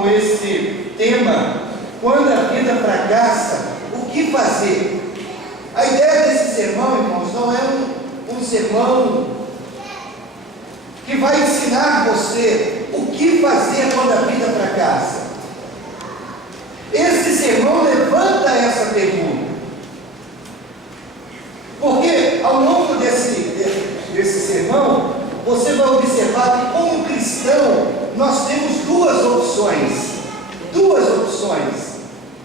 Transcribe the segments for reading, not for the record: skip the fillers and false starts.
com esse tema, quando a vida fracassa, o que fazer? A ideia desse sermão, irmãos, não é um sermão que vai ensinar você o que fazer quando a vida fracassa. Esse sermão levanta essa pergunta, porque ao longo desse sermão, você vai observar que como cristão, nós temos duas opções,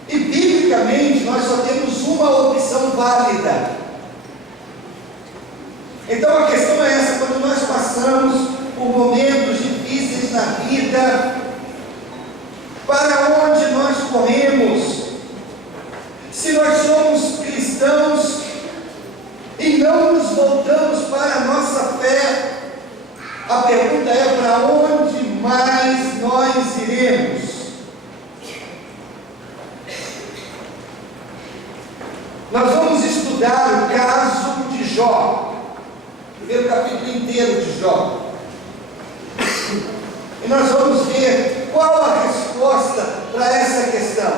e biblicamente nós só temos uma opção válida. Então a questão é essa: quando nós passamos por momentos difíceis na vida, para onde nós corremos? Se nós somos cristãos e não nos voltamos para a nossa fé, a pergunta é: para onde mais nós iremos? Nós vamos estudar o caso de Jó, primeiro capítulo inteiro de Jó, e nós vamos ver qual a resposta para essa questão.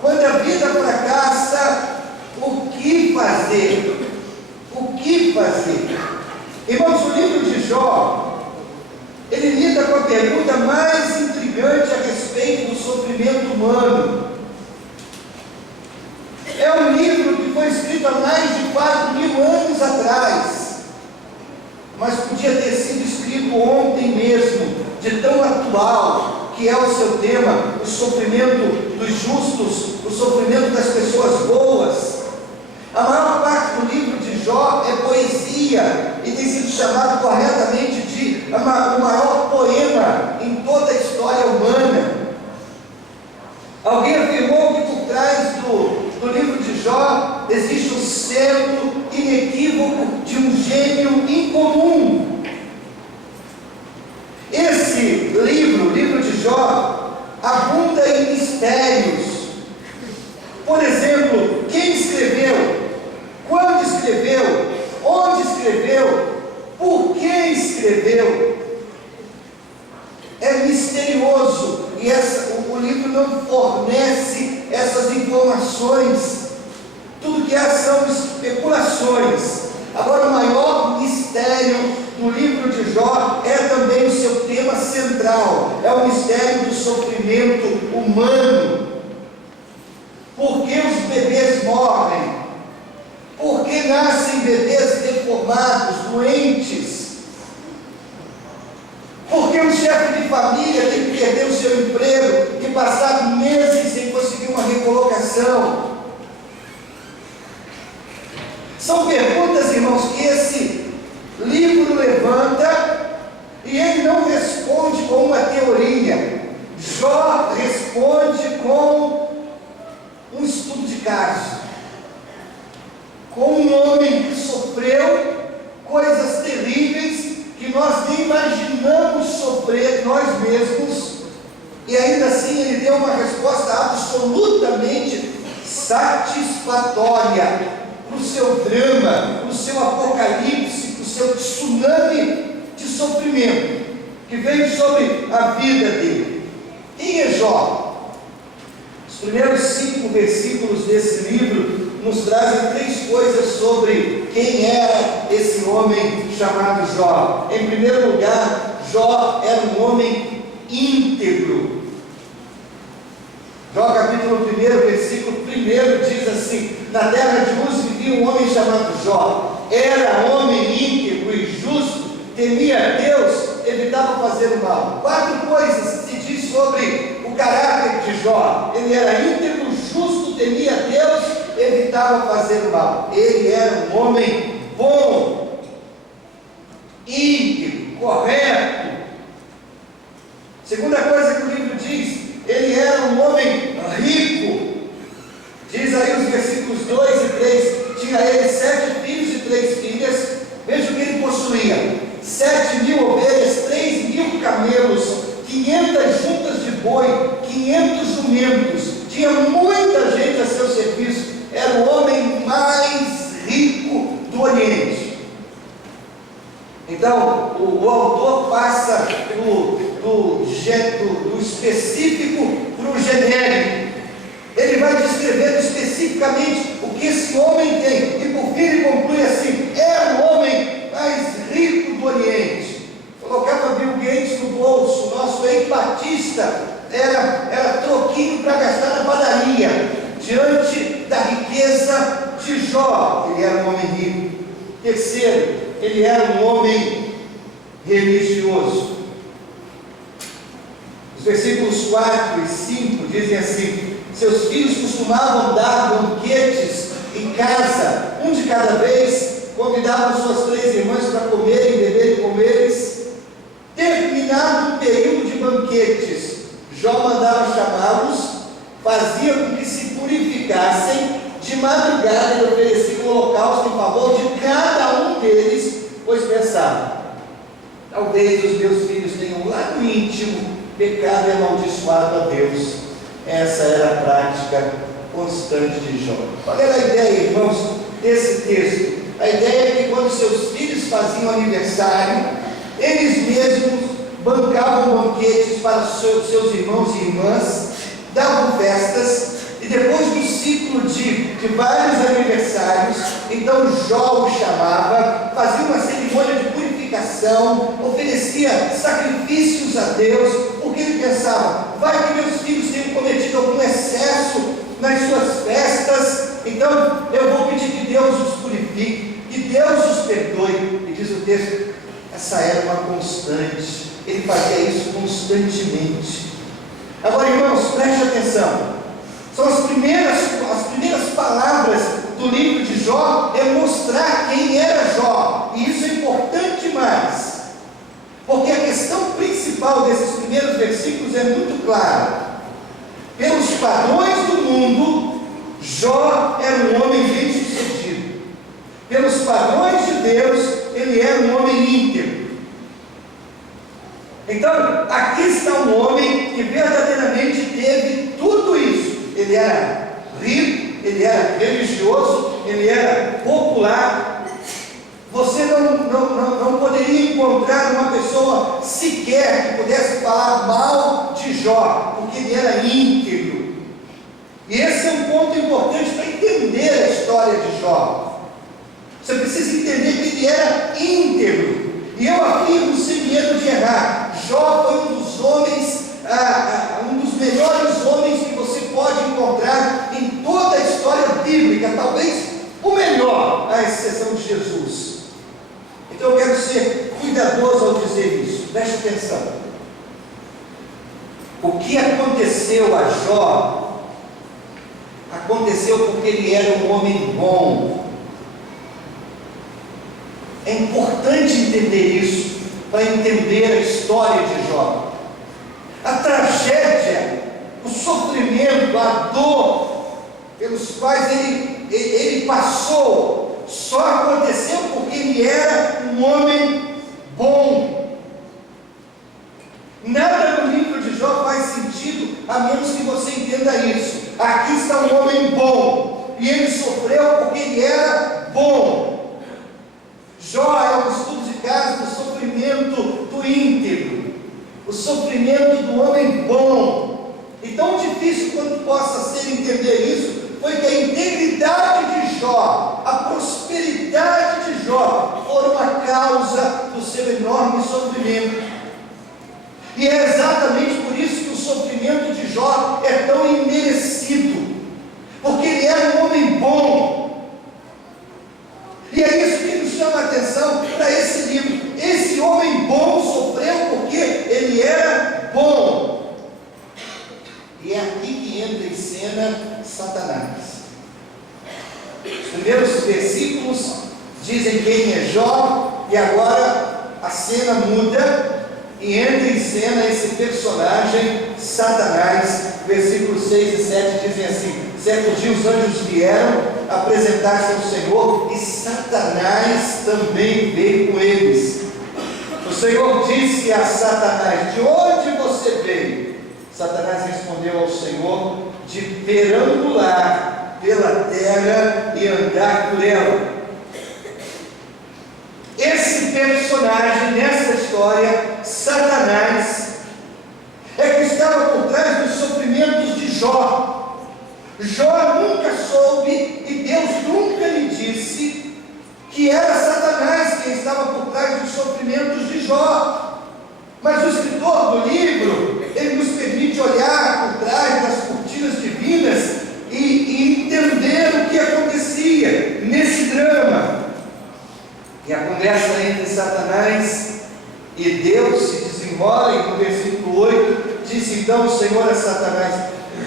Quando a vida fracassa, o que fazer? O que fazer? Irmãos, o livro de Jó, ele lida com a pergunta mais intrigante a respeito do sofrimento humano. É um livro que foi escrito há mais de 4.000 anos atrás, mas podia ter sido escrito ontem mesmo, de tão atual que é o seu tema, o sofrimento dos justos, o sofrimento das pessoas boas. A maior parte do livro de Jó é poesia e tem sido chamado corretamente de o maior poema em toda a história humana. Alguém afirmou que por trás do livro de Jó existe um selo inequívoco de um gênio incomum. Esse livro, o livro de Jó, abunda em mistérios. Por exemplo, quem escreveu? Quando escreveu? Onde escreveu? Por que escreveu? É misterioso e o livro não fornece essas informações. Tudo que há são especulações. Agora, o maior mistério do livro de Jó é também o seu tema central, é o mistério do sofrimento humano. Por que os bebês morrem? Por que nascem bebês deformados, doentes? Por que um chefe de família tem que perder o seu emprego e passar meses sem conseguir uma recolocação? São perguntas, irmãos, que esse livro levanta e ele não responde com uma teoria. Jó responde com um estudo de caso, com um homem que sofreu coisas terríveis que nós nem imaginamos sofrer nós mesmos, e ainda assim ele deu uma resposta absolutamente satisfatória para o seu drama, para o seu apocalipse, para o seu tsunami de sofrimento que veio sobre a vida dele. Quem é Jó? Os primeiros 5 versículos desse livro nos trazem 3 coisas sobre quem era esse homem chamado Jó. Em primeiro lugar, Jó era um homem íntegro. Jó capítulo 1, versículo 1 diz assim: na terra de Uz vivia um homem chamado Jó, era homem íntegro e justo, temia a Deus, evitava fazer o mal. 4 coisas se diz sobre o caráter de Jó: ele era íntegro, justo, temia a Deus, evitava fazer o mal. Ele era um homem bom, íntegro, correto. Segunda coisa que o livro diz: ele era um homem rico. Diz aí os versículos 2 e 3: tinha ele 7 filhos e 3 filhas. Veja o que ele possuía: 7.000 ovelhas, 3.000 camelos, 500 juntas de boi, 500 jumentos. Tinha muita gente a seu serviço. Era o homem mais rico do Oriente. Então, o autor passa do do específico para o genérico. Ele vai descrevendo especificamente o que esse homem tem, e por fim ele conclui assim: era o homem mais rico do Oriente. Colocava Bill Gates no bolso. Nosso Eike Batista era troquinho para gastar na padaria, diante da riqueza de Jó. Ele era um homem rico. Terceiro, ele era um homem religioso. Os versículos 4 e 5 dizem assim: seus filhos costumavam dar banquetes em casa, um de cada vez, convidavam suas 3 irmãs para comerem, beberem com eles. Terminado o período de banquetes, Jó mandava chamá-los, fazia com que se purificassem. De madrugada ele oferecia um holocausto em favor de cada um deles, pois pensava: talvez os meus filhos tenham lá no íntimo pecado e amaldiçoado a Deus. Essa era a prática constante de Jó. Qual era a ideia, irmãos, desse texto? A ideia é que quando seus filhos faziam aniversário, eles mesmos bancavam banquetes para seus irmãos e irmãs, davam festas, e depois do ciclo de vários aniversários, então Jó o chamava, fazia uma cerimônia de purificação, oferecia sacrifícios a Deus, porque ele pensava: vai que meus filhos tenham cometido algum excesso nas suas festas, então eu vou pedir que Deus os purifique, que Deus os perdoe. E diz o texto, essa era uma constante, ele fazia isso constantemente. Agora, irmãos, preste atenção. São as primeiras palavras do livro de Jó, é mostrar quem era Jó, e isso é importante demais, porque a questão principal desses primeiros versículos é muito clara. Pelos padrões do mundo, Jó era um homem bem sucedido. Pelos padrões de Deus, ele era um homem íntegro. Então, aqui está um homem que verdadeiramente teve tudo isso. Ele era rico, ele era religioso, ele era popular. Você não poderia encontrar uma pessoa sequer que pudesse falar mal de Jó, porque ele era íntegro. E esse é um ponto importante para entender a história de Jó. Você precisa entender que ele era íntegro. E eu afirmo sem medo de errar: Jó foi um dos homens, um dos melhores homens que você pode encontrar em toda a história bíblica, talvez o melhor, à exceção de Jesus. Então eu quero ser cuidadoso ao dizer isso. Preste atenção. O que aconteceu a Jó, aconteceu porque ele era um homem bom. É importante entender isso, para entender a história de Jó. A tragédia, o sofrimento, a dor pelos quais ele passou, só aconteceu porque ele era um homem bom. Nada no livro de Jó faz sentido a menos que você entenda isso. Aqui está um homem bom, e ele sofreu porque ele era bom. Jó é um estudo de caso do sofrimento do íntegro, o sofrimento do homem bom. E tão difícil quanto possa ser entender isso, foi que a integridade de Jó, a prosperidade de Jó, foram a causa do seu enorme sofrimento. E é exatamente por isso que o sofrimento de Jó é tão imerecido, porque ele era um homem bom. E é isso que nos chama a atenção para esse livro. Esse homem bom sofreu porque ele era bom. E é aqui que entra em cena Satanás. Os primeiros versículos dizem quem é Jó, e agora a cena muda e entra em cena esse personagem, Satanás. Versículos 6 e 7 dizem assim: certo dia os anjos vieram apresentar-se ao Senhor, e Satanás também veio com eles. O Senhor disse a Satanás: de onde você veio? Satanás respondeu ao Senhor: de perambular pela terra e andar por ela. Esse personagem nessa história, Satanás, Jó nunca soube e Deus nunca lhe disse que era Satanás quem estava por trás dos sofrimentos de Jó. Mas o escritor do livro, ele nos permite olhar por trás das cortinas divinas e entender o que acontecia nesse drama. E a conversa entre Satanás e Deus se desenrola, e no versículo 8 diz: então o Senhor a Satanás: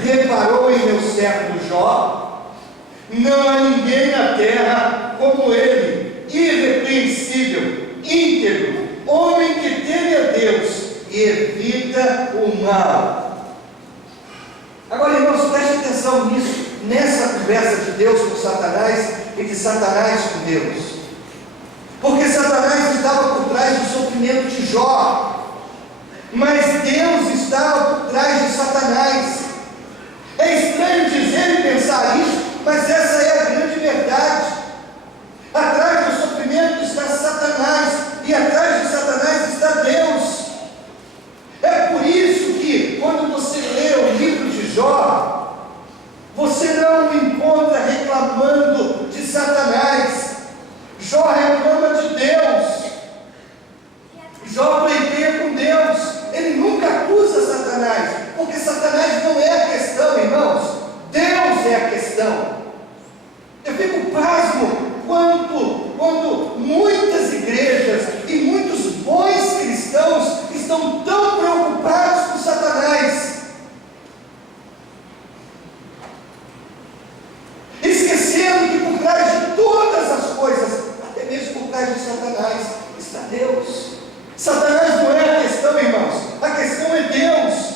reparou em meu servo Jó? Não há ninguém na terra como ele, irrepreensível, íntegro, homem que teme a Deus e evita o mal. Agora, irmãos, preste atenção nisso, nessa conversa de Deus com Satanás e de Satanás com Deus. Porque Satanás estava por trás do sofrimento de Jó, mas Deus estava por trás de Satanás. É estranho dizer e pensar isso, mas essa é a grande verdade. Atrás do sofrimento está Satanás, e atrás de Satanás está Deus. É por isso que, quando você lê o livro de Jó, você não o encontra reclamando de Satanás. Jó reclama de Deus. Jó pleiteia com Deus. Ele nunca acusa Satanás, porque Satanás não é a questão, irmãos. Deus é a questão. Eu fico pasmo quando muitas igrejas e muitos bons cristãos estão tão preocupados com Satanás, esquecendo que por trás de todas as coisas, até mesmo por trás de Satanás, está Deus. Satanás não é a questão, irmãos, a questão é Deus.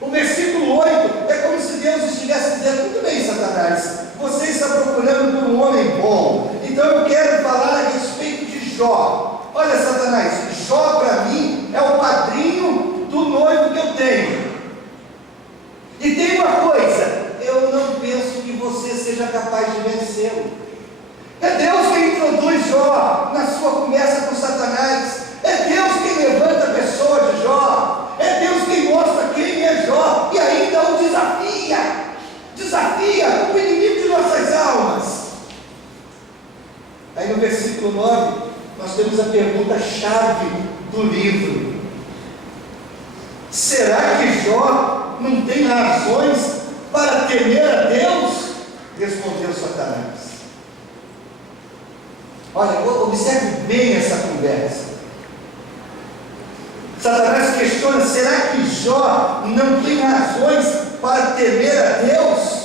O versículo 8 é como se Deus estivesse dizendo: muito bem, Satanás, você está procurando por um homem bom, então eu quero falar a respeito de Jó. Olha, Satanás, Jó para mim é o padrinho do noivo que eu tenho. E tem uma coisa: eu não penso que você seja capaz de vencê-lo. É Deus quem introduz Jó na sua conversa com Satanás. É Deus quem levanta a pessoa de Jó. É Deus quem mostra quem é Jó e ainda o desafia o inimigo de nossas almas. Aí no versículo 9 nós temos a pergunta-chave do livro: será que Jó não tem razões para temer a Deus? Respondeu Satanás. Olha, observe bem essa conversa. Satanás questiona: será que Jó não tem razões para temer a Deus?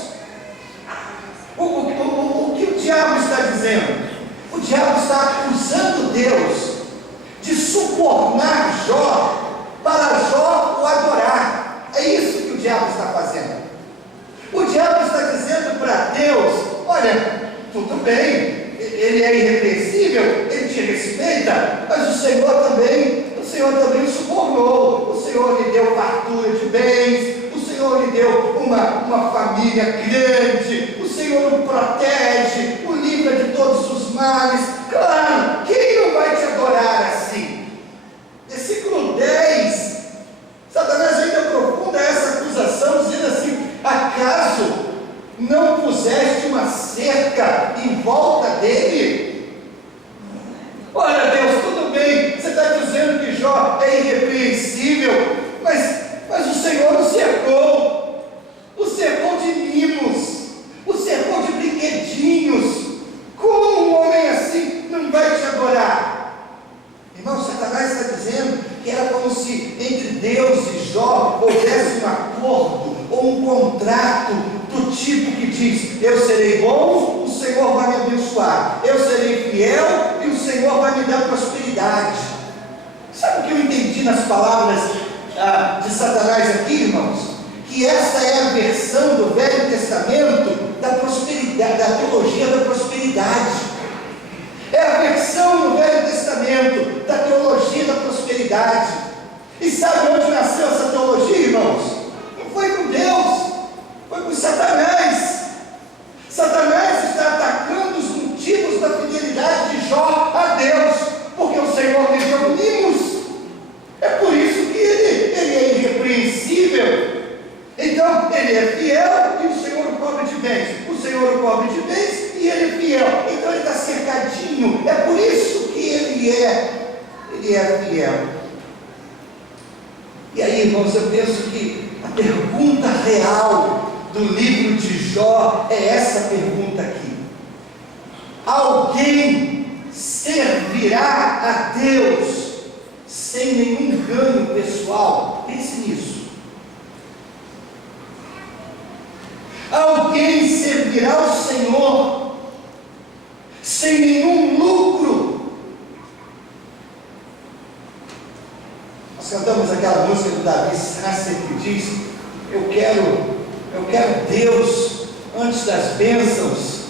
O que o diabo está dizendo? O diabo está acusando Deus de subornar Jó para Jó o adorar. É isso que o diabo está fazendo. O diabo está dizendo para Deus: olha, tudo bem, ele é irrepreensível, ele te respeita, mas o Senhor também o subornou. O Senhor lhe deu fartura de bens, o Senhor lhe deu uma família grande, o Senhor o protege, o livra de todos os males. Claro, quem não vai te adorar assim? Versículo 10, Satanás ainda aprofunda essa acusação, dizendo assim: acaso não puseste uma cerca em volta dele? Olha, Deus, tudo bem, você está dizendo que Jó é irrepreensível, mas o Senhor o cercou de mimos, o cercou de brinquedinhos. Como um homem assim não vai te adorar? Irmão, Satanás está dizendo que era como se entre Deus e Jó houvesse um acordo ou um contrato do tipo que diz: eu serei bom, o Senhor vai me abençoar; eu serei fiel e o Senhor vai me dar prosperidade. Sabe o que eu entendi nas palavras de Satanás aqui, irmãos? Que essa é a versão do Velho Testamento da prosperidade, da teologia da prosperidade. É a versão do Velho Testamento da teologia da prosperidade. E sabe onde nasceu essa teologia, irmãos? Não foi com Deus, foi com Satanás. Satanás está atacando os motivos da fidelidade de Jó a Deus, porque o Senhor lhe deu mimos. É por isso que ele é irrepreensível. Então ele é fiel e o Senhor o cobre E aí, irmãos, eu penso que a pergunta real do livro de Jó é essa pergunta aqui: alguém servirá a Deus sem nenhum ganho pessoal? Pense nisso. Alguém servirá ao Senhor sem nenhum lucro? Nós cantamos aquela música do Davi Sasser que diz: eu quero Deus antes das bênçãos,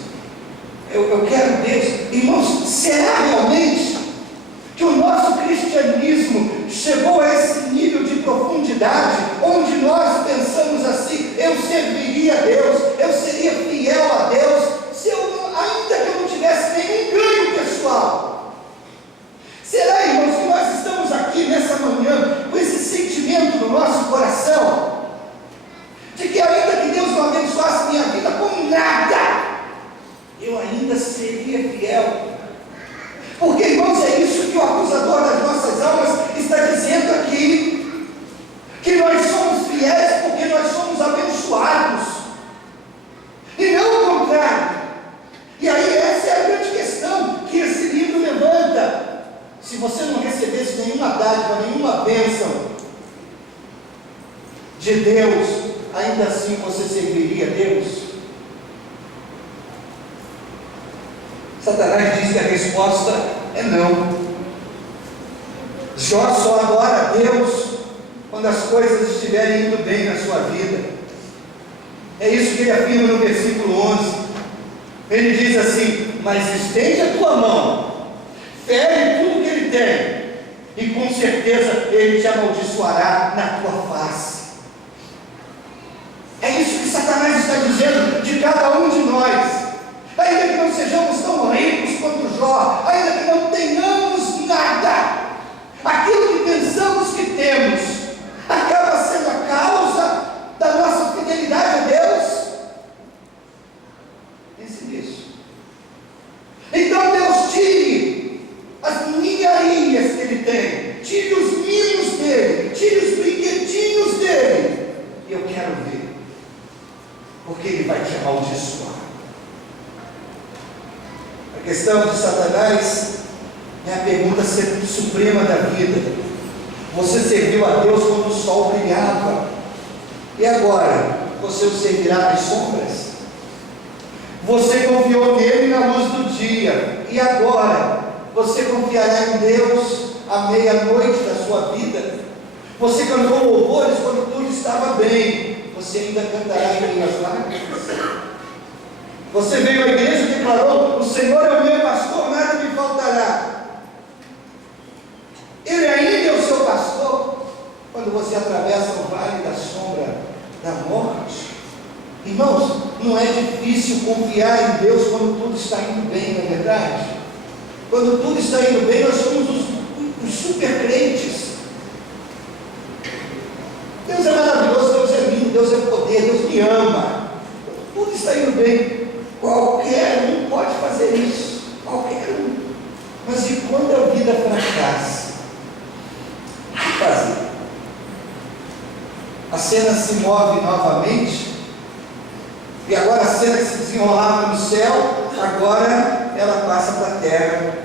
eu quero Deus. Irmãos, será realmente que o nosso cristianismo chegou a esse nível de profundidade, onde nós pensamos assim: eu serviria a Deus, eu seria fiel a Deus, ainda que eu não tivesse nenhum ganho pessoal? Será, irmãos, que nós estamos aqui nessa manhã com esse sentimento no nosso coração, de que ainda que Deus não abençoasse minha vida com nada, eu ainda seria fiel? Porque, irmãos, é isso que o acusador das nossas almas está dizendo aqui, que nós somos fiéis porque nós somos abençoados, e não o contrário. E aí essa é a grande questão que esse livro levanta. Se você não recebesse nenhuma dádiva, nenhuma bênção de Deus, ainda assim você serviria a Deus? Satanás diz que a resposta é não. Jó só adora a Deus quando as coisas estiverem indo bem na sua vida. É isso que ele afirma no versículo 11. Ele diz assim: mas estende a tua mão, fere tudo que ele tem, e com certeza ele te amaldiçoará na tua face. É isso que Satanás está dizendo de cada um de nós. Ainda que não sejamos tão ricos quanto Jó, ainda que não tenhamos nada, aquilo que pensamos que temos acaba sendo a causa da nossa fidelidade a Deus. Pense nisso. Então Deus tire as ninharias que ele tem, tire os mimos dele, tire os brinquedinhos dele, e eu quero ver, porque ele vai te amaldiçoar. A questão de Satanás é a pergunta suprema da vida. Você serviu a Deus quando o sol brilhava, e agora você o servirá nas sombras? Você confiou nele na luz do dia, e agora você confiará em Deus à meia-noite da sua vida? Você cantou louvores quando tudo estava bem, você ainda cantará em minhas lágrimas? Você veio à igreja e declarou: o Senhor é o meu pastor, nada me faltará. Ele ainda é o seu pastor quando você atravessa o vale da sombra da morte. Irmãos, não é difícil confiar em Deus quando tudo está indo bem, não é verdade? Quando tudo está indo bem, nós somos os super crentes. Deus é maravilhoso, Deus é lindo, Deus é poder, Deus me ama. Tudo está indo bem. Qualquer um pode fazer isso, qualquer um. Mas e quando a vida fracassa? O que fazer? A cena se move novamente, e agora a cena que se desenrolava no céu, agora ela passa para a terra.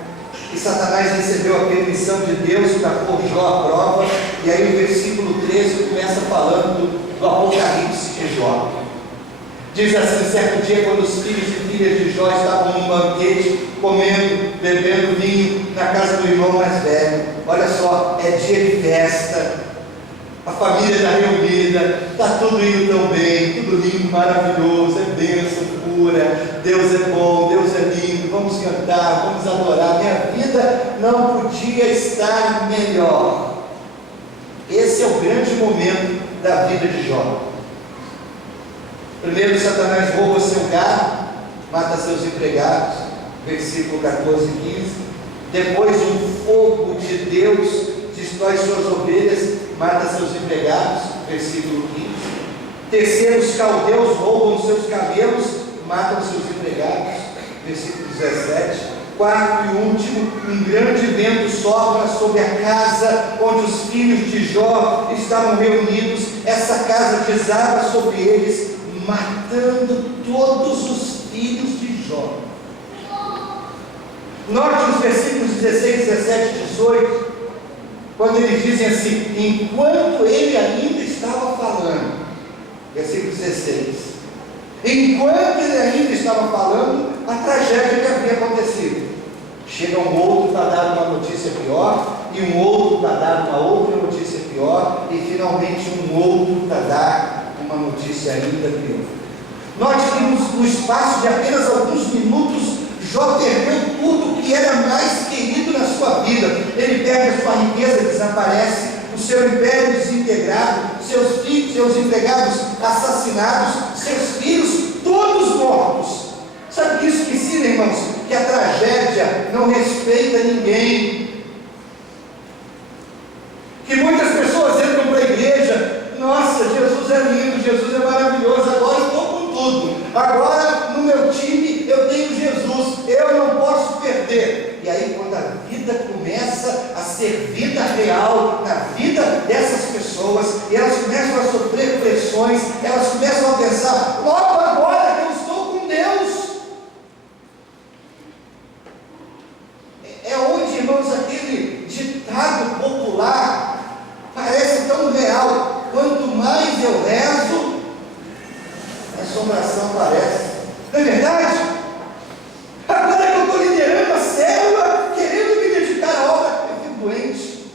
E Satanás recebeu a permissão de Deus para pôr Jó à prova, e aí o versículo 13 começa falando do Apocalipse de Jó. Diz assim: certo dia, quando os filhos e filhas de Jó estavam num banquete, comendo, bebendo vinho, na casa do irmão mais velho. Olha só, é dia de festa, a família está reunida, está tudo indo tão bem, tudo lindo, maravilhoso, é bênção pura, Deus é bom, Deus é lindo, vamos cantar, vamos adorar, minha vida não podia estar melhor. Esse é o grande momento da vida de Jó. Primeiro, Satanás rouba seu gado, mata seus empregados, versículo 14 e 15. Depois, um fogo de Deus destrói suas ovelhas, mata seus empregados, versículo 15. Terceiro, os caldeus roubam seus camelos, matam seus empregados, versículo 17. quarto e último, um grande vento sopra sobre a casa onde os filhos de Jó estavam reunidos. Essa casa desaba sobre eles, matando todos os filhos de Jó. Note os versículos 16, 17 e 18, quando eles dizem assim: enquanto ele ainda estava falando, versículo 16, enquanto ele ainda estava falando, a tragédia que havia acontecido. Chega um outro para dar uma notícia pior, e um outro para dar uma outra notícia pior, e finalmente um outro para dar uma notícia ainda pior. Note que no espaço de apenas alguns minutos, Jó perdeu tudo que era mais querido na sua vida. Ele perde a sua riqueza, desaparece, o seu império desintegrado, seus filhos, seus empregados assassinados, seus filhos todos mortos. Sabe o que isso me ensina, irmãos? Que a tragédia não respeita ninguém. Que muitas pessoas entram para a igreja: nossa, Jesus é lindo, Jesus é maravilhoso, agora eu estou com tudo, agora no meu time eu tenho Jesus, eu não posso perder. E aí, quando a vida começa a ser vida real na vida dessas pessoas, e elas começam a sofrer pressões, elas começam a pensar: logo agora que eu estou com Deus. É onde, irmãos, aquele ditado popular parece tão real: quanto mais eu rezo, a assombração aparece. Não é verdade? Agora que eu estou liderando a célula, querendo me dedicar à obra, eu fico doente.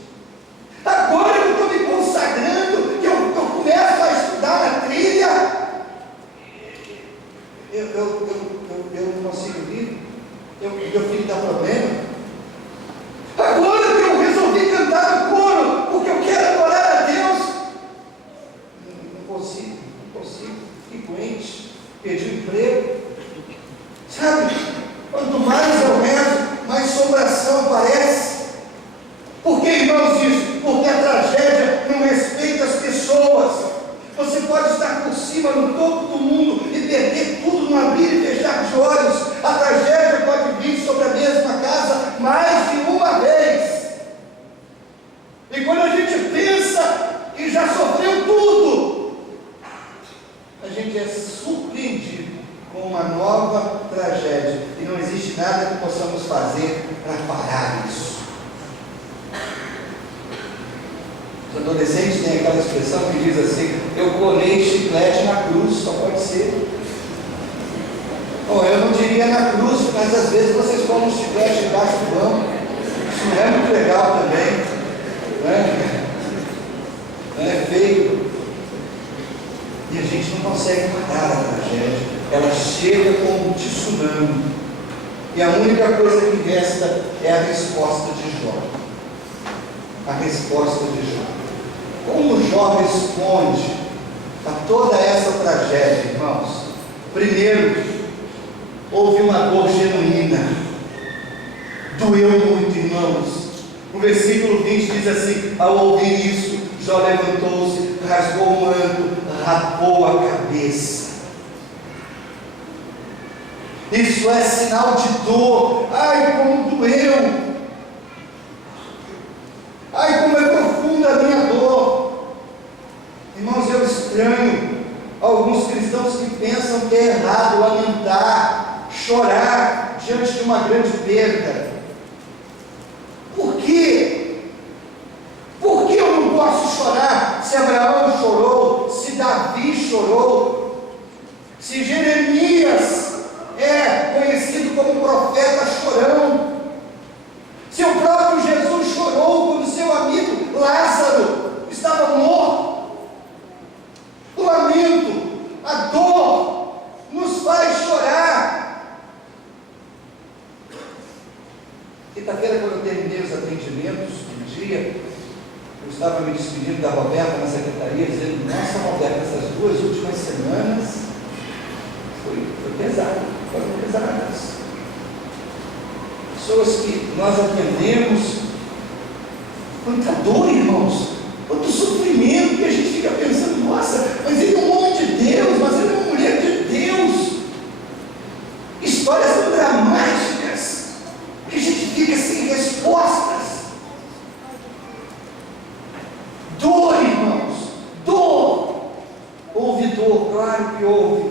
Agora que eu estou me consagrando, que eu começo a estudar na trilha, eu não consigo vir, meu filho dá problema. Agora que eu resolvi cantar no coro, porque eu quero adorar a Deus, não consigo, fico doente, perdi o emprego. Sabe, quanto mais eu rezo, mais assombração aparece. Por que, irmãos, isso? Porque a tragédia não respeita as pessoas. Você pode estar por cima, no topo do mundo, e perder tudo no abrir e fechar de olhos. A tragédia pode vir sobre a mesma casa mais de uma vez. E quando a gente pensa que já sofreu tudo, a gente é surpreendido com uma nova tragédia, e não existe nada que possamos fazer para parar isso. Os adolescentes têm aquela expressão que diz assim: eu colei chiclete na cruz. Só pode ser. Bom, eu não diria na cruz, mas às vezes vocês comem um chiclete embaixo do banco. Isso não é muito legal também, não é feio. E a gente não consegue parar a tragédia. Ela chega como um tsunami, e a única coisa que resta é a resposta de Jó. A resposta de Jó. Como Jó responde a toda essa tragédia, irmãos? Primeiro, houve uma dor genuína, doeu muito, irmãos. O versículo 20 diz assim: ao ouvir isso, Jó levantou-se, rasgou o manto, rapou a cabeça. Isso é sinal de dor. Ai, como doeu! Ai, como é profunda a minha dor! Irmãos, eu estranho alguns cristãos que pensam que é errado lamentar, chorar diante de uma grande perda. Por quê? Por que eu não posso chorar se Abraão chorou, se Davi chorou, se Jeremias é conhecido como profeta chorão, se o próprio Jesus chorou quando seu amigo Lázaro estava morto? O lamento, a dor nos faz chorar. Quinta-feira, quando eu terminei os atendimentos, um dia, eu estava me despedindo da Roberta na secretaria, dizendo: nossa, Roberta, essas 2 últimas semanas foi pesado, foram pesadas. Pessoas que nós atendemos, quanta dor, irmãos, quanto sofrimento, que a gente fica pensando: nossa, mas ele é um homem de Deus, mas ele é uma mulher de Deus. Histórias tão dramáticas. Claro que houve.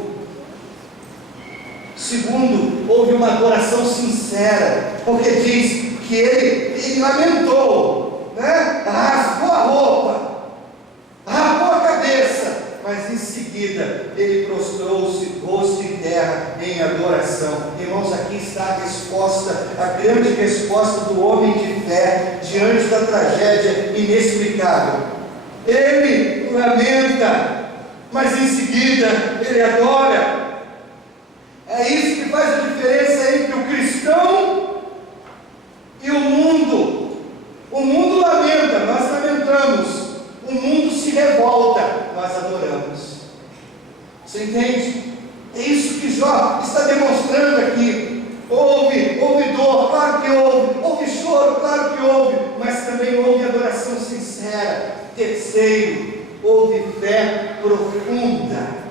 Segundo, houve uma adoração sincera, porque diz que ele lamentou, né? Rasgou a roupa, rapou a cabeça, mas em seguida ele prostrou-se rosto em terra em adoração. Irmãos, aqui está a resposta, a grande resposta do homem de fé diante da tragédia inexplicável. Ele lamenta, mas em seguida ele adora. É isso que faz a diferença entre o cristão e o mundo. O mundo lamenta, nós lamentamos. O mundo se revolta, nós adoramos. Você entende? É isso que Jó está demonstrando aqui. Houve dor, claro que houve choro, claro que houve, mas também houve adoração sincera. Terceiro, houve fé profunda.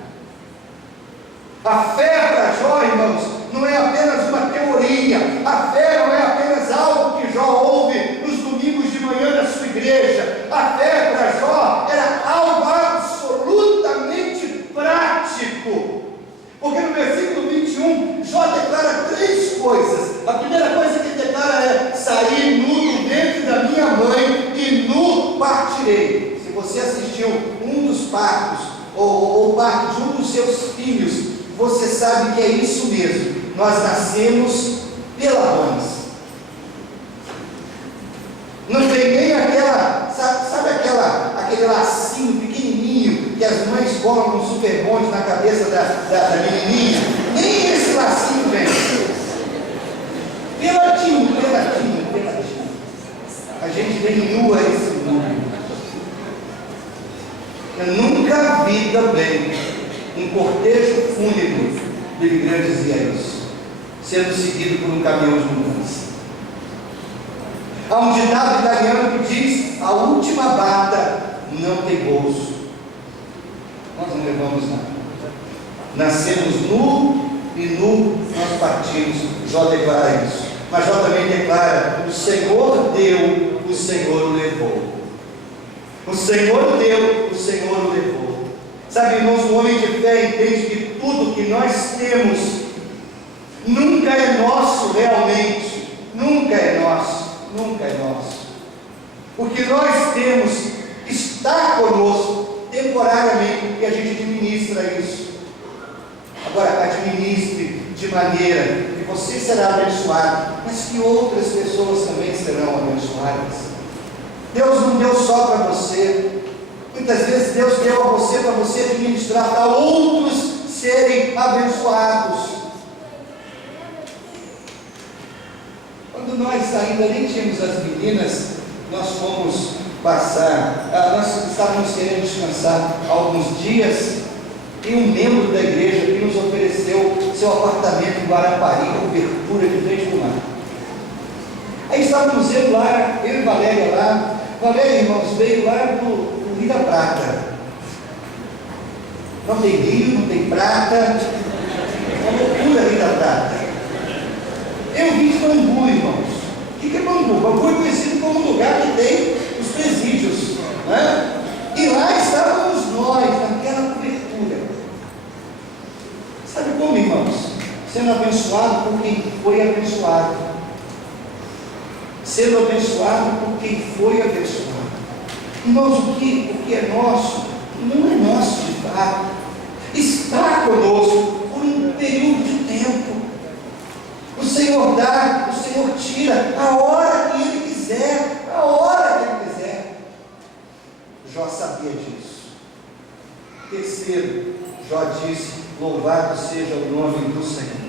A fé para Jó, irmãos, não é apenas uma teoria. A fé não é apenas algo que Jó ouve nos domingos de manhã da sua igreja. A fé para Jó era algo absolutamente prático. Porque no versículo 21, Jó declara 3 coisas. A primeira coisa que ele declara é: saí nu do ventre da minha mãe e nu partirei. Se você assistiu um dos partos, ou o parto de um dos seus filhos, você sabe que é isso mesmo. Nós nascemos pela mãe. Não tem nem sabe aquele lacinho pequenininho que as mães colocam um super bonde na cabeça da menininha? Nem esse lacinho vem. Peladinho. A gente vem nua a esse mundo. Eu nunca vi também um cortejo fúnebre de imigrantes guerreiros sendo seguido por um caminhão de mudança. Há um ditado italiano que diz: a última bata não tem bolso. Nós não levamos nada. Nascemos nu e nu nós partimos. Jó declara isso. Mas Jó também declara: o Senhor deu, o Senhor o levou. O Senhor deu, o Senhor o levou. Sabe, irmãos, o homem de fé entende que tudo que nós temos nunca é nosso realmente. Nunca é nosso. O que nós temos está conosco temporariamente e a gente administra isso. Agora, administre de maneira que você será abençoado, mas que outras pessoas também serão abençoadas. Deus não deu só para você. Muitas vezes Deus deu a você para você administrar, para outros serem abençoados. Quando nós ainda nem tínhamos as meninas, nós fomos passar, nós estávamos querendo descansar alguns dias, e um membro da igreja que nos ofereceu seu apartamento em Guarapari, cobertura de frente do mar. Aí estávamos indo lá, eu e Valéria lá. Valéria, irmãos, veio lá do Rio da Prata. Não tem rio, não tem prata, é uma loucura Rio da Prata. Eu vim de Bangu, irmãos. O que é Bangu? Bangu é conhecido como um lugar que tem os presídios, né? E lá estávamos nós, naquela cobertura. Sabe como, irmãos? Sendo abençoado por quem foi abençoado. Sendo abençoado por quem foi abençoado. Irmãos, o que é nosso, não é nosso de fato. Está conosco por um período de tempo. O Senhor dá, o Senhor tira, a hora que Ele quiser, a hora que Ele quiser. Jó sabia disso. Terceiro, Jó disse: louvado seja o nome do Senhor.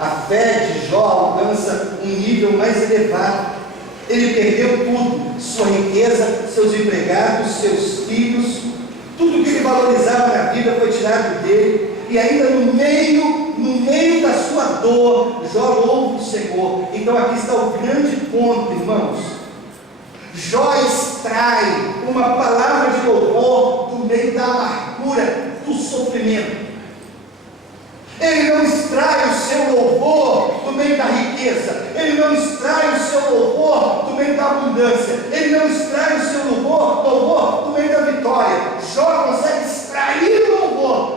A fé de Jó alcança um nível mais elevado. Ele perdeu tudo: sua riqueza, seus empregados, seus filhos, tudo que ele valorizava na vida foi tirado dele. E ainda no meio da sua dor, Jó louva o Senhor. Então aqui está o grande ponto, irmãos. Jó extrai uma palavra de louvor do meio da amargura, do sofrimento. Ele não extrai o seu louvor do meio da riqueza. Ele não extrai o seu louvor do meio da abundância. Ele não extrai o seu louvor do meio da vitória. Jó consegue extrair o louvor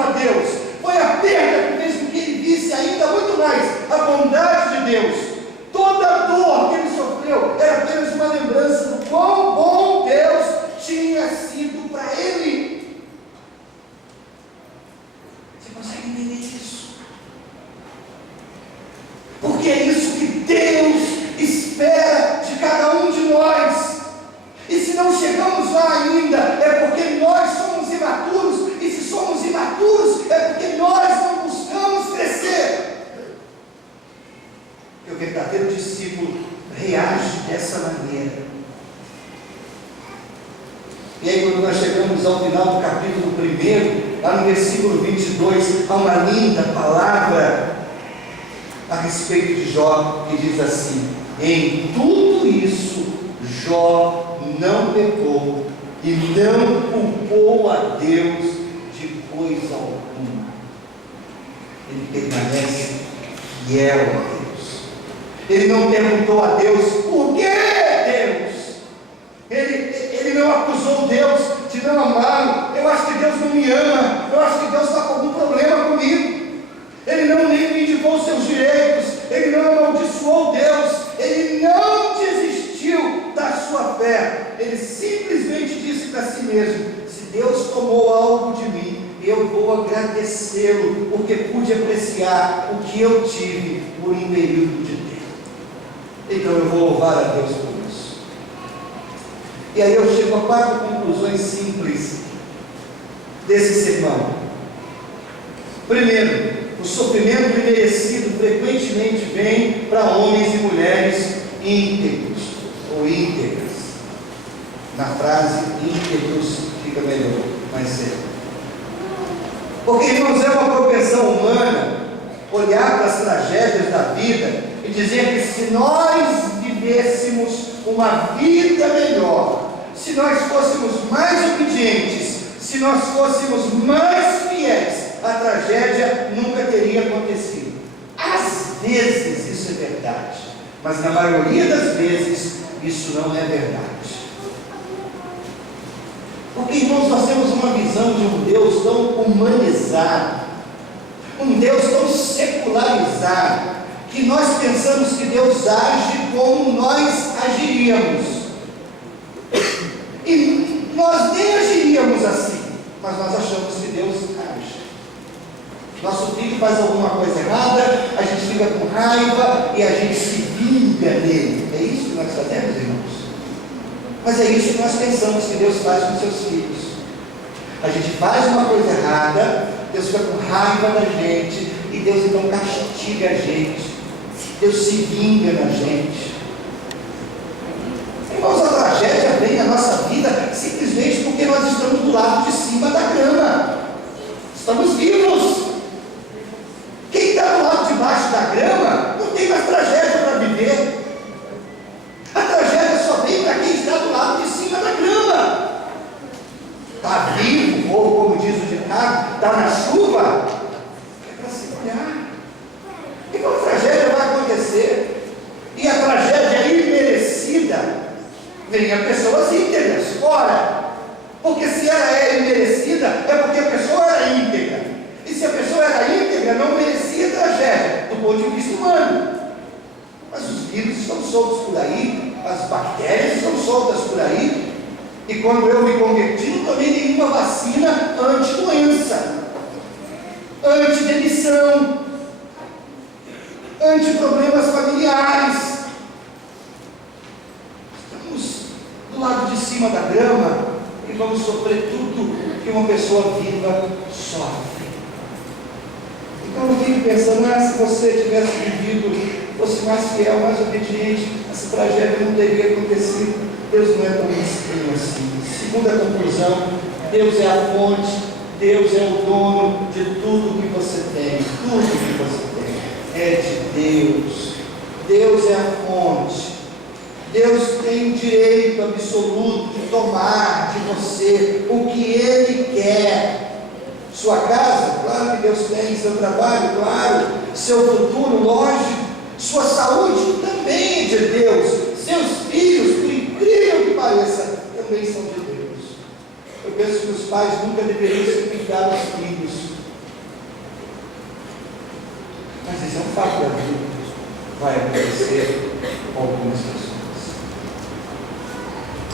a Deus, foi a perda que fez com que ele visse ainda muito mais a bondade de Deus. Toda a dor que ele sofreu era apenas uma lembrança do quão bom Deus tinha sido para ele. Você consegue entender isso? Porque é isso que Deus espera de cada um de nós. E se não chegamos lá ainda, é porque nós somos imaturos. E se somos imaturos, é porque nós não buscamos crescer. Porque o verdadeiro discípulo reage dessa maneira. E aí, quando nós chegamos ao final do capítulo 1, lá no versículo 22, há uma linda palavra a respeito de Jó, que diz assim: em tudo isso, Jó não pecou e não culpou a Deus de coisa alguma. Ele permanece fiel a Deus. Ele não perguntou a Deus: por que Deus? Ele não acusou Deus de não amá-lo. Eu acho que Deus não me ama. Eu acho que Deus está com algum problema comigo. Ele não reivindicou seus direitos. Ele não amaldiçoou Deus. Ele não desistiu da sua fé. Ele simplesmente disse para si mesmo: se Deus tomou algo de mim, eu vou agradecê-lo, porque pude apreciar o que eu tive por um período de tempo. Então eu vou louvar a Deus por isso. E aí eu chego a 4 conclusões simples desse sermão. Primeiro, o sofrimento imerecido frequentemente vem para homens e mulheres íntegros ou íntegras. Na frase íntegros fica melhor, mais certo. Porque, irmãos, é uma propensão humana olhar para as tragédias da vida e dizer que se nós vivêssemos uma vida melhor, se nós fôssemos mais obedientes, se nós fôssemos mais fiéis, a tragédia nunca teria acontecido. Às vezes isso é verdade, mas na maioria das vezes isso não é verdade. Porque, irmãos, nós temos uma visão de um Deus tão humanizado, um Deus tão secularizado, que nós pensamos que Deus age como nós agiríamos. E nós nem agiríamos assim, mas nós achamos que Deus age. Nosso filho faz alguma coisa errada, a gente fica com raiva e a gente se vinga dele. É isso que nós fazemos, irmãos? Mas é isso que nós pensamos que Deus faz com seus filhos. A gente faz uma coisa errada, Deus fica com raiva da gente, e Deus então castiga a gente. Deus se vinga na gente. Irmãos, a tragédia vem na nossa vida simplesmente porque nós estamos do lado de cima da grama. Estamos vivos. Quem está do lado de baixo da grama não tem mais tragédia para viver. A tragédia só vem para quem está do lado de cima da grama. Está vivo, ou como diz o ditado, está na chuva, é para se molhar. Então a tragédia vai acontecer, e a tragédia imerecida vem a pessoas íntegras. Ora, porque se ela é imerecida, é porque a pessoa era íntegra, e se a pessoa era íntegra, não merecia tragédia, do ponto de vista humano. Mas os vírus estão soltos por aí, as bactérias estão soltas por aí, e quando eu me converti, não tomei nenhuma vacina anti-doença, anti-demissão, anti-problemas familiares. Estamos do lado de cima da grama e vamos sofrer tudo que uma pessoa viva sofre. Então eu fico pensando, se você tivesse vivido, fosse mais fiel, mais obediente, essa tragédia não teria acontecido. Deus não é tão mesquinho assim. Segunda conclusão: Deus é a fonte, Deus é o dono de tudo que você tem. Tudo que você tem é de Deus. Deus é a fonte. Deus tem direito absoluto de tomar de você o que Ele quer. Sua casa, claro que Deus tem. Seu trabalho, claro. Seu futuro, lógico. Sua saúde também é de Deus. Seus filhos, por incrível que pareça, também são de Deus. Eu penso que os pais nunca deveriam se cuidar dos filhos, fato da vida vai acontecer com algumas pessoas.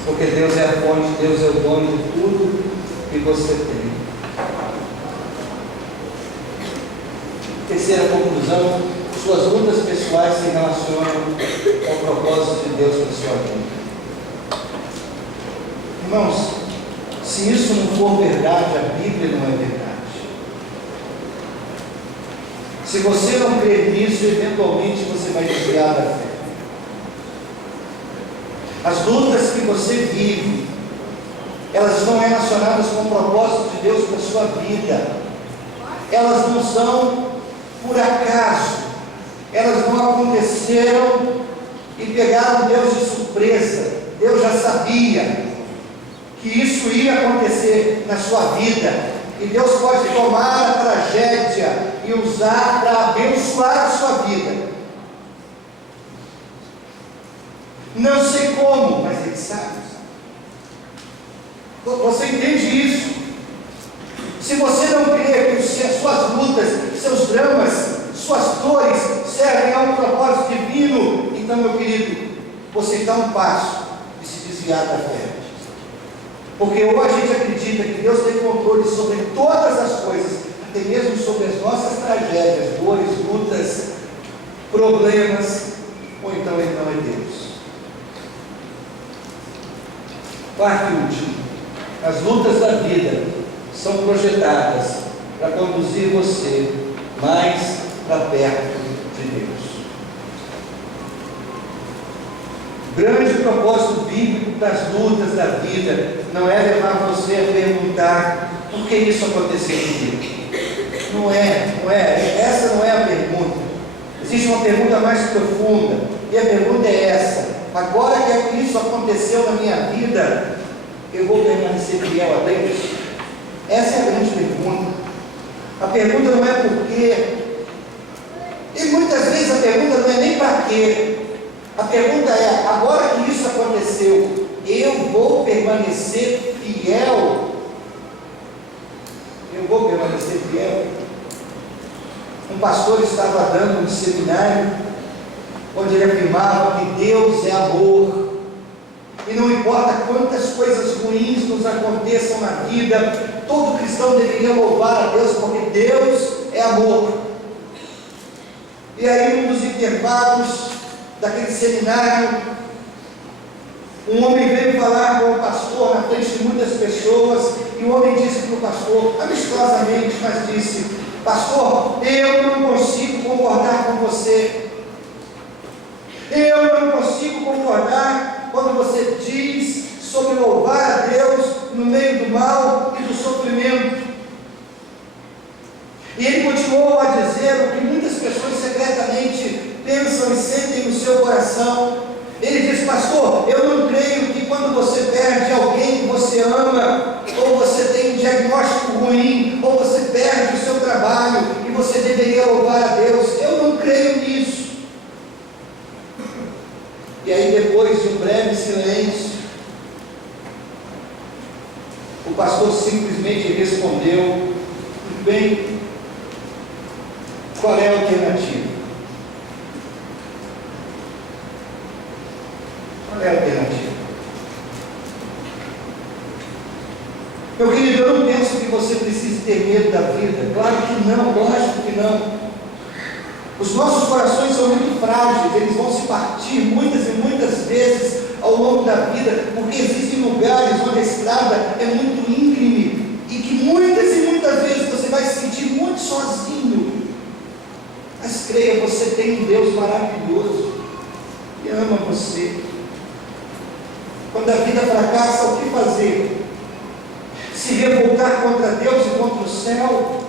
Porque Deus é a fonte, Deus é o dono de tudo que você tem. Terceira conclusão: suas lutas pessoais se relacionam ao propósito de Deus para a sua vida. Irmãos, se isso não for verdade, a Bíblia não é verdade. Se você não crer nisso, eventualmente você vai desviar da fé. As lutas que você vive, elas estão relacionadas com o propósito de Deus para a sua vida. Elas não são por acaso. Elas não aconteceram e pegaram Deus de surpresa. Deus já sabia que isso ia acontecer na sua vida. E Deus pode tomar a tragédia e usar para abençoar a sua vida. Não sei como, mas Ele sabe. Você entende isso? Se você não crê que as suas lutas, seus dramas, suas dores servem a um propósito divino, então, meu querido, você está a um passo de se desviar da fé. Porque ou a gente acredita que Deus tem controle sobre todas as coisas, até mesmo sobre as nossas tragédias, dores, lutas, problemas, ou então Ele não é Deus. Quarto e último: as lutas da vida são projetadas para conduzir você mais para perto de Deus. O grande propósito bíblico das lutas da vida não é levar você a perguntar por que isso aconteceu comigo. Não é. Essa não é a pergunta. Existe uma pergunta mais profunda, e a pergunta é essa: agora que isso aconteceu na minha vida, eu vou permanecer fiel a Deus? Essa é a grande pergunta. A pergunta não é por quê, e muitas vezes a pergunta não é nem para quê. A pergunta é: agora que isso aconteceu, eu vou permanecer fiel? Eu vou permanecer fiel? Um pastor estava dando um seminário onde ele afirmava que Deus é amor, e não importa quantas coisas ruins nos aconteçam na vida, todo cristão deveria louvar a Deus, porque Deus é amor. E aí, num dos intervalos daquele seminário, um homem veio falar com o pastor na frente de muitas pessoas, e o homem disse para o pastor, amistosamente, mas disse: pastor, eu não consigo concordar com você. Eu não consigo concordar quando você diz sobre louvar a Deus no meio do mal e do sofrimento. E ele continuou a dizer o que muitas pessoas secretamente pensam e sentem no seu coração. Ele diz: pastor, eu não creio que quando você perde alguém que você ama, ou você tem um diagnóstico ruim, ou você perde o seu trabalho, e você deveria louvar a Deus. Eu não creio nisso. E aí, depois de um breve silêncio, o pastor simplesmente respondeu: bem, qual é a alternativa? Qual é a alternativa? Meu querido, eu não penso que você precise ter medo da vida. Claro que não, lógico que não. Os nossos corações são muito frágeis, eles vão se partir muitas e muitas vezes ao longo da vida, porque existem lugares onde a estrada é muito íngreme, e que muitas e muitas vezes você vai se sentir muito sozinho. Mas creia, você tem um Deus maravilhoso, que ama você. Quando a vida fracassa, o que fazer? Se revoltar contra Deus e contra o céu?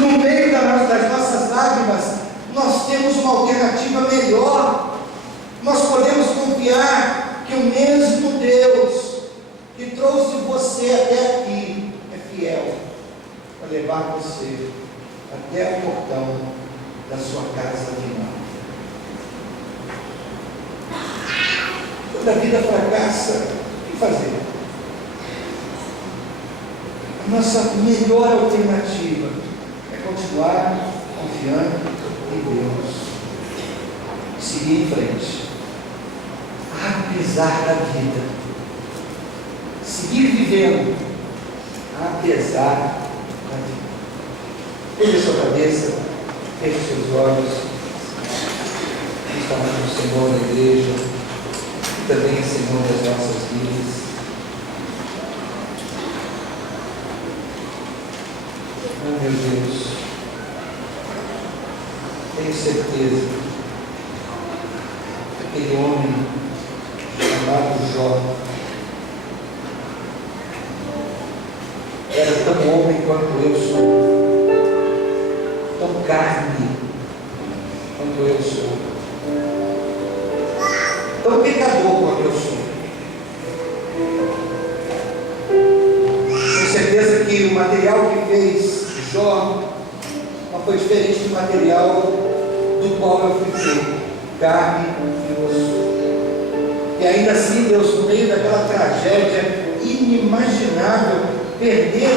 No meio das nossas lágrimas, nós temos uma alternativa melhor. Nós podemos confiar que o mesmo Deus que trouxe você até aqui é fiel para levar você até o portão da sua casa final. Quando a vida fracassa, o que fazer? A nossa melhor alternativa é continuar confiando Deus, seguir em frente, apesar da vida, seguir vivendo, apesar da vida. Pegue a sua cabeça, feche seus olhos, principalmente o Senhor da igreja, e também o Senhor das nossas vidas. Oh, meu Deus, tenho certeza que aquele homem chamado Jó era tão homem quanto eu sou, tão carne quanto eu sou, tão pecador quanto eu sou. Tenho certeza que o material que fez Jó não foi diferente do material do qual eu fui feito, carne e osso. E ainda assim, Deus, no meio daquela tragédia inimaginável, perder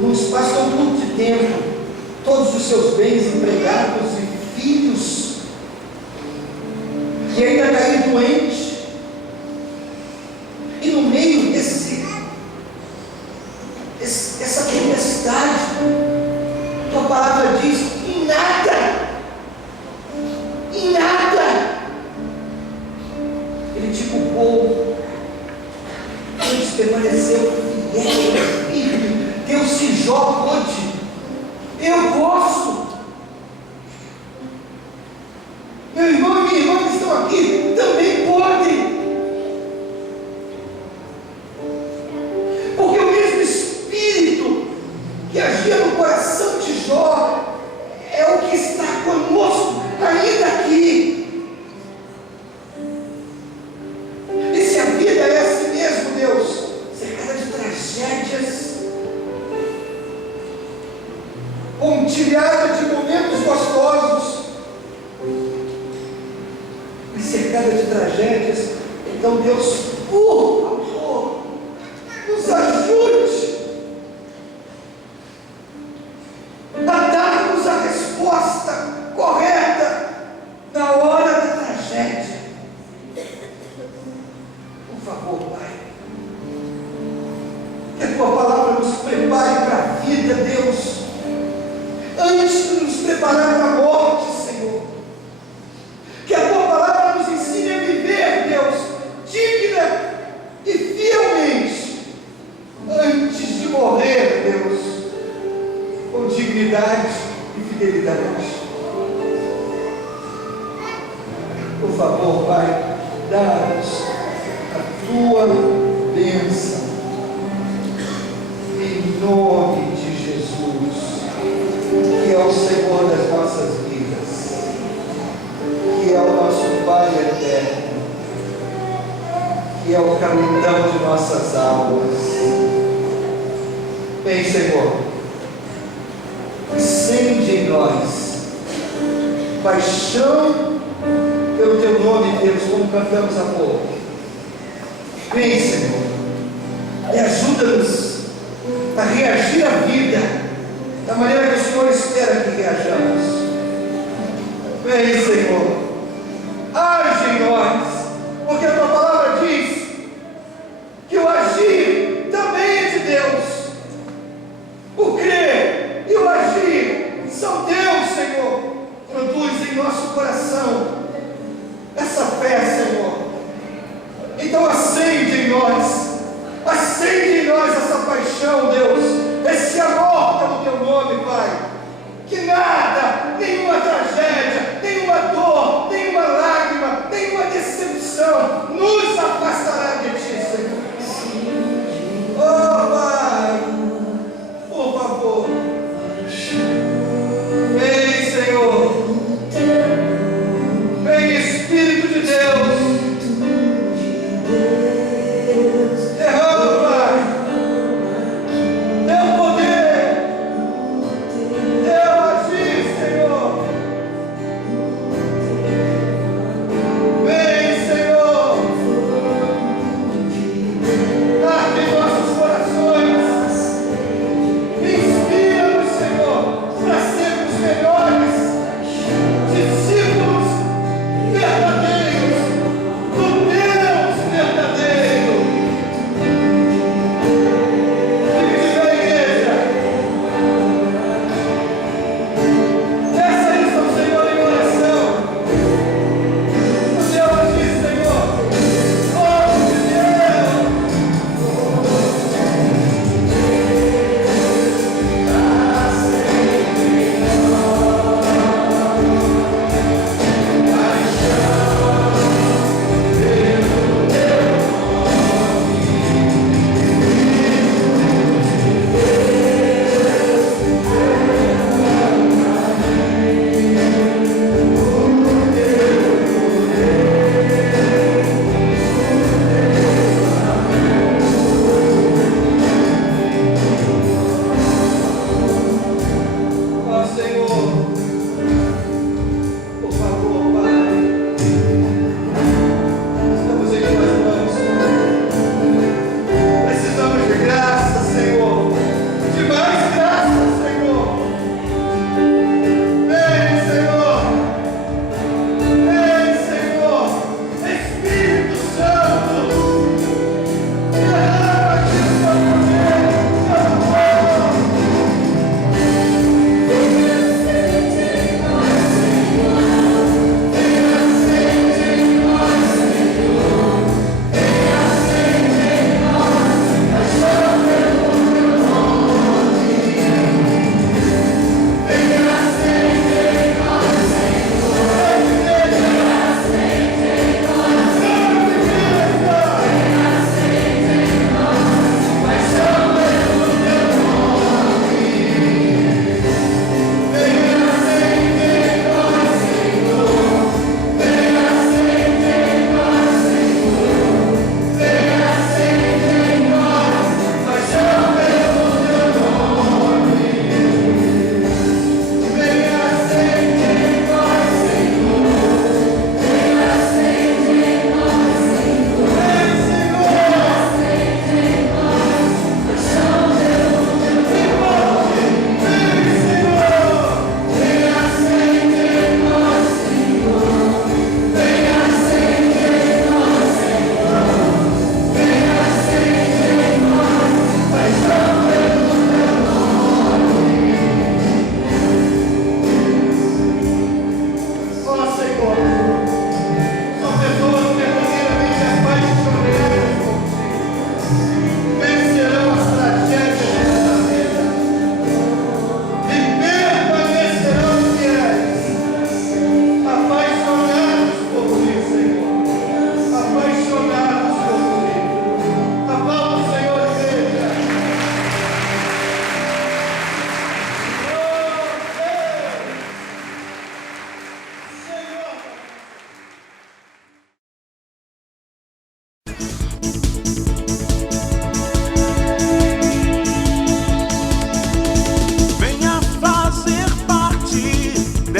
num espaço tão curto de tempo todos os seus bens, empregados e filhos, e ainda cair doente, e no meio essa tempestade, tua palavra diz: em nada, ele te culpou, ele permaneceu fiel, firme. Deus, se Jó pôde, eu posso. Meu irmão e minha irmã que estão aqui também podem, porque o mesmo Espírito que agia no coração de Jó é o que está conosco ainda aqui. E se a vida é assim mesmo, Deus, cercada de tragédias, pontilhada de momentos gostosos, mas cercada de tragédias, então Deus, por favor, nos ajude a darmos a resposta correta na hora da tragédia. Por favor, Pai, que a Tua palavra nos prepare para a vida, Deus, antes de nos preparar para a morte, Senhor. Que a Tua palavra nos ensine a viver, Deus, digna e fielmente, antes de morrer, Deus, com dignidade e fidelidade. Por favor, Pai, dá-nos a Tua bênção, em nome de Jesus, que é o Senhor das nossas vidas, que é o nosso Pai eterno, que é o capitão de nossas almas. Bem, Senhor, acende em nós paixão pelo Teu nome, Deus, como cantamos há pouco. Vem, Senhor, e ajuda-nos a reagir à vida da maneira que o Senhor espera que reajamos. Vem, Senhor, age em nós, porque a Tua palavra diz que o agir também é de Deus. O crer e o agir são Deus, Senhor. Produz em nosso coração essa fé, Senhor. Então acende em nós essa paixão, Deus, esse amor pelo Teu nome, Pai. Que nada, nenhuma tragédia, nenhuma dor, nenhuma lágrima, nenhuma decepção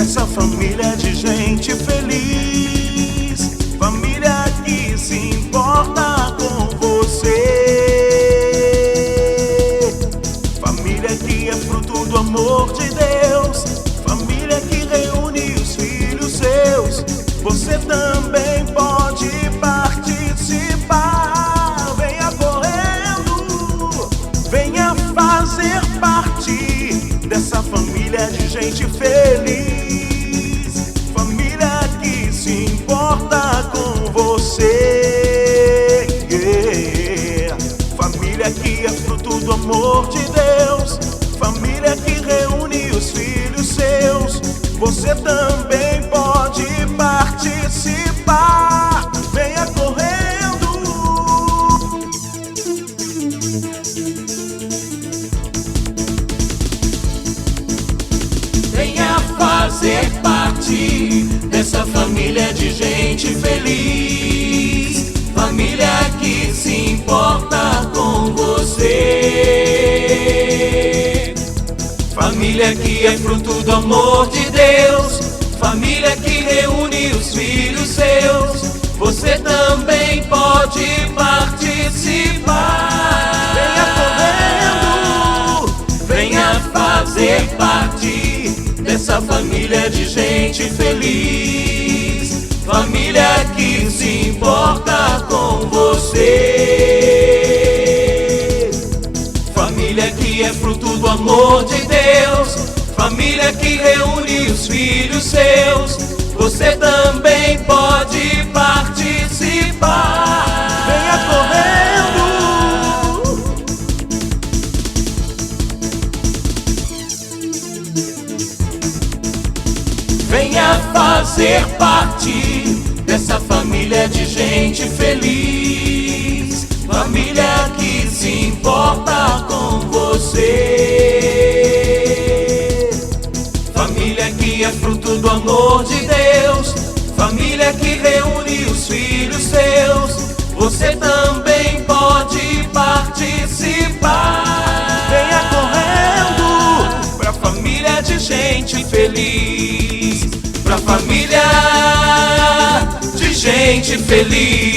dessa família de gente feliz, família que se importa com você, família que é fruto do amor de Deus, família que reúne os filhos seus. Você também pode participar. Venha correndo, venha fazer parte dessa família de gente feliz, família que se importa com você, família que é fruto do amor de Deus, família que reúne os filhos seus. Você também pode participar. Venha correndo. Venha fazer parte dessa família de gente feliz, família que se importa com você, família que é fruto do amor de Deus, família que reúne os filhos seus. Você também pode participar. Venha correndo, venha fazer parte dessa família de gente feliz, família que se importa com você, família que é fruto do amor de Deus, família que reúne os filhos seus. Você também pode participar. Venha correndo. Venha fazer parte dessa família de gente feliz, família que se importa com você, família que é fruto do amor de Deus, família que reúne os filhos seus. Você também pode participar. Venha correndo pra família de gente feliz, pra família de gente feliz.